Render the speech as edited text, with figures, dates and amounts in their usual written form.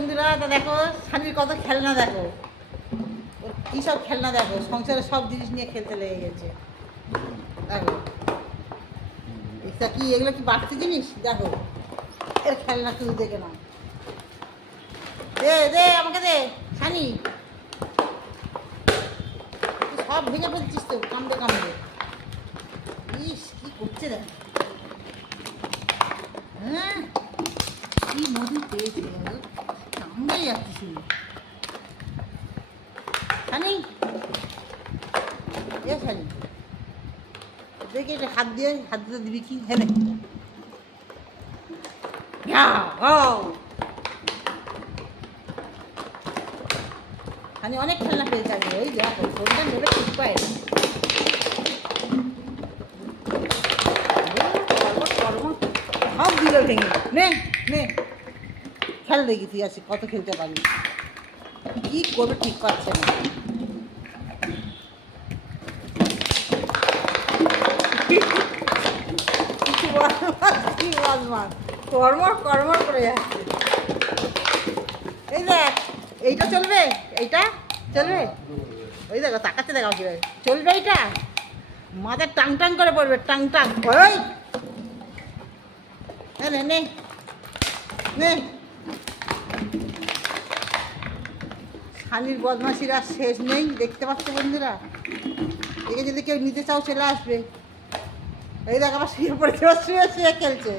বন্ধুরা, তা দেখো সানির কত খেলনা, দেখো ওর কী সব খেলনা, দেখো সংসারে সব জিনিস নিয়ে খেলতে লেগে গেছে। দেখো এটা কি, এগুলো কি বাড়তি জিনিস? দেখো এর খেলনা তুমি দেখে নাও। দে দে আমাকে দে সানি, সব ভেঙে ফেলছিস তো কামড়ে কামড়ে। ইস কি করছে দেখ, হ্যাঁ কি মধু পেয়েছে, কামড়ে যাচ্ছিস সানি। এ সানি দেখি এটা হাত দিতে দিবি কি হেনে। সানি অনেক খেলনা পেয়েছে আগে, ওই দেখো ফোনটা নেবে ঠিক পায় সব দিল ভেঙে। নে নে খেল দেখি তুই আছি কত খেলতে পারি, কি করবে ঠিক পাচ্ছে না। কি বদমাস, কর্মর কর্মর করে যাচ্ছে। এই দেখ এইটা চলবে, এইটা চলবে, ওই দেখো তাকাচ্ছে, দেখাও কি চলবে, এইটা মাথা টাং টাং করে পড়বে, টাং টাং। ওই নে নে নে, শালির বদমাশির আর শেষ নেই, দেখতে পাচ্ছ বন্ধুরা। একে যদি কেউ নিতে চাও চলে আসবে। এই দেখ আবার শুয়ে পড়েছে, শুয়ে শুয়ে খেলছে।